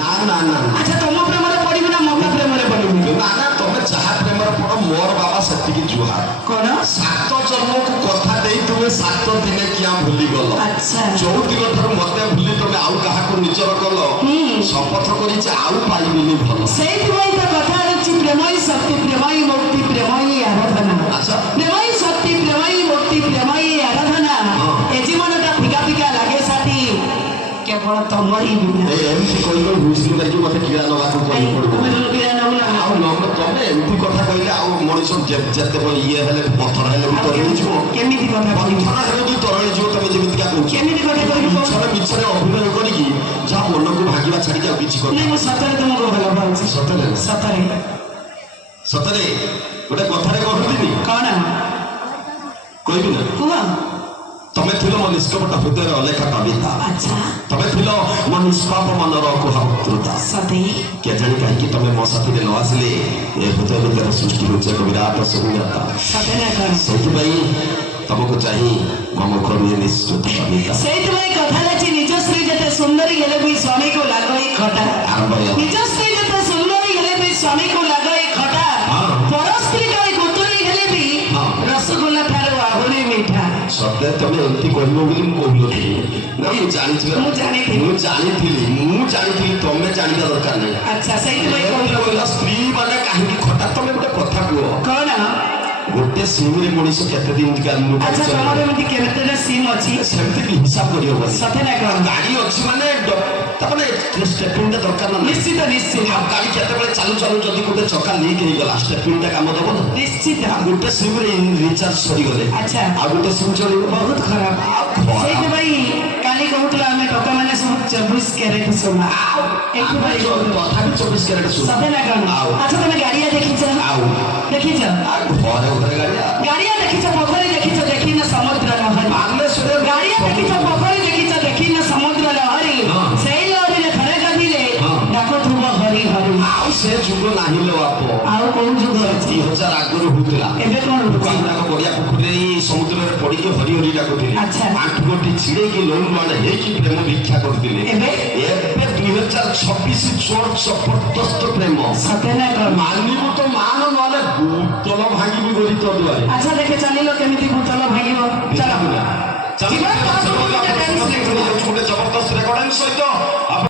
না না না আচ্ছা তোম প্রেমরে পড়িবি না মতো প্রেমরে পড়িবি? না না তুমি যাহা প্রেমরে পড় মোর বাবা সেতিকি জুহার। কোন 7 জন্মକୁ কথা দেই তুমি 7 দিনে কিয়া ভুলি গল। আচ্ছা ଯୋଉ ଦିନ ଠାରୁ ମତେ ଭୁଲି ତମେ ଆଉ କାହାକୁ ନିଜର କଲ ଶପଥ କରିଛି ଆଉ ପାଇବିନି ଭଲ। ସେଇଥିପାଇଁ ତ କଥା ଅଛି ପ୍ରେମଇ ଶକ୍ତି ପ୍ରେମଇ ମୁକ୍ତି ପ୍ରେମଇ ଆରାଧନା। ଆଚ୍ଛା ପ୍ରେମଇ ଶକ୍ତି ପ୍ରେମଇ ମୁକ୍ତି ପ୍ରେମଇ ଆରାଧନା। ଏ ଜୀବନଟା ଫିକା ଫିକା ଲାଗେ ସାଥୀ କେବଳ ତମରି ବିନା। ଏମିତି କହିଲ ବୁଝିଲି ନାଇଁ ମତେ କିଳା ନବାକୁ କହି ପଡିବ। ଆଉ ନହେଲେ ତମେ ଏମିତି କଥା କହିଲେ ଆଉ ମଣିଷ ଯେତେ ଇଏ ହେଲେ ପଥର ହେଲେ ବି ତରଳି ଯିବ। କେମିତି କଥା କହିବି? ପଥର ହେଲେ ବି ତରଳି ଯିବ ତମେ ଯେମିତିକା କହୁଛ। କେମିତି କଥା କହିବି? ମିଛରେ ଅଭିନୟ କରିକି ଯାହା ମନକୁ ଭାଙ୍ଗିବା ଛାଡିକି ଆଉ କିଛି କଥା। ମୁଁ ସତରେ ତୁମକୁ ଭଲ ପାଉଛି। ସତରେ ସତରେ ସତରେ ଗୋଟେ କଥାରେ କହୁଥିଲି କଣ କହିବି ନା? କୁହ। ତମେ ଥିଲ ମୋ ନିଷ୍କପଟ ହୃଦୟର ଅଲେଖା କବିତା। ଆଚ୍ଛା ତମେ ଥିଲ ମୋ ନିଷ୍ପାପ ମନର କୁହାବକ୍ତୃତା। ସତେ କେଜାଣି କାହିଁକି ତମେ ମୋ ସାଥିରେ ନ ଆସିଲେ ଏ ହୃଦୟ ଭିତରେ ସୃଷ୍ଟି ହେଉଛି ଏକ ବିରାଟ ଶୂନ୍ୟତା। ସତେ ନା କଣ? ସେଇଥିପାଇଁ ତମକୁ ଚାହିଁ ମୋ ମୁଖରୁ ଏ ନିଶ୍ଚିତ କବିତା। ସେଇଥିପାଇଁ କଥା ଅଛି ନିଜ ସ୍ତ୍ରୀ ଯେତେ ସୁନ୍ଦରୀ ହେଲେ ବି ସ୍ୱାମୀକୁ ଲାଗଇ ଖଟା। ଆରମ୍ଭ ହେଲା। ନିଜ ସ୍ତ୍ରୀ ଯେତେ ସୁନ୍ଦରୀ ହେଲେ ବି ସ୍ୱାମୀକୁ ଲାଗଇ ଖଟା। ପର ସ୍ତ୍ରୀ କାଳେ କୁତୁରି ହେଲେ ବି ରସଗୋଲା ଠାରୁ ଆହୁରି ମିଠା। ସତେ ତମେ ଏମିତି କହିବ ବୋଲି ମୁଁ କହୁନଥିଲି ନା ମୁଁ ଜାଣିଥିଲି ତମେ ଜାଣିବା ଦରକାର ନାହିଁ। ଆଚ୍ଛା ସେଇଥିପାଇଁ କହିଲ ସ୍ତ୍ରୀ ମାନେ କାହିଁକି ଖଟା? ତମେ ଗୋଟେ କଥା କୁହ କଣ? ଗୋଟେ ସିମରେ ମଣିଷ କେତେ ଦିନ ଆଚ୍ଛା ତମର ଏମିତି କେତେଟା ସିମ୍ ଅଛି? ସେମିତି ହିସାବ କରିହବ। ସତେ ନା କଣ? ଗାଡି ଅଛି ମାନେ ତାମାନେ ଷ୍ଟେପିଂଟା ଦରକାର ନା? ନିଶ୍ଚିତ ନିଶ୍ଚିତ। ଆଉ ଗାଡି କେତେବେଳେ ଚାଲୁ ଚାଲୁ ଯଦି ଗୋଟେ ଚକା ଲିକ୍ ହେଇଗଲା ଷ୍ଟେପିଂଟା କାମ ଦବ ନା? ନିଶ୍ଚିତ। ଗୋଟେ ସିମରେ ରିଚାର୍ଜ ସରିଗଲେ ଆଚ୍ଛା ଆଉ ଗୋଟେ ସିମ୍ ଚଳିବ? ବହୁତ ଖରାପ। ସେଇଥିପାଇଁ କାଲି କହୁଥିଲା ଆମେ ଟୋକାମାନେ ସବୁ 24 କ୍ୟାରେଟ ସୁନା। ଏଥିପାଇଁ ତଥାପି 24 କ୍ୟାରେଟ ସୁନା। ସତେ ନା କଣ? ଆଚ୍ଛା ତମେ ଗାଡିଆ ଦେଖିଛ? ଆଉ ଦେଖିଛ? ଘରେ ଘରେ ଗାଡିଆ ଗାଡିଆ ଦେଖିଛ? ପୋଖରୀ ଦେଖିଛ? ଦେଖିନ ସମୁଦ୍ର ଲହରୀ? ଗାଡିଆ ଦେଖିଛ? ପୋଖରୀ ଦେଖିଛ? ଦେଖିନ ସମୁଦ୍ର ଲହରୀ? ସେଇ ଲହରୀରେ ଥରେ ଗାଧିଲେ ଡାକୁଥିବ ହରି ହରି। ଆଉ ସେ ଯୁଗ ନାହିଁ ଲୋ ବାପ। ଆଉ କୋଉ ଯୁଗ ଅଛି? 2000 ଆଗରୁ ହଉଥିଲା। ଏବେ କଣ ହଉଛି? ଗଡିଆ ପୋଖରୀରେ ସମୁଦ୍ରରେ ପଡିକି ହରି ହରି ଡାକୁଥିଲେ। ଆଚ୍ଛା ଆଣ୍ଠୁ ଗଣ୍ଠି ଛିଡେଇକି ଲୋନ୍ ମାନେ ହେଇକି ପ୍ରେମ ଭିକ୍ଷା କରୁଥିଲେ। ଏବେ 2026 ଚୋର ଜବରଦସ୍ତ ପ୍ରେମ। ସତେ ନା କଣ? ମାନିବୁ ତ ମାନ ନହେଲେ ଭୂତଳ ଭାଙ୍ଗିବି ଗରି ତ ଦୁଆରେ। ଆଚ୍ଛା ଦେଖେ ଚାଲିଲ କେମିତି ଭୂତଳ ଭାଙ୍ଗିବ। ଚାଲ ଗୋଟେ ଜବରଦସ୍ତ ରେକର୍ଡିଂ ସହିତ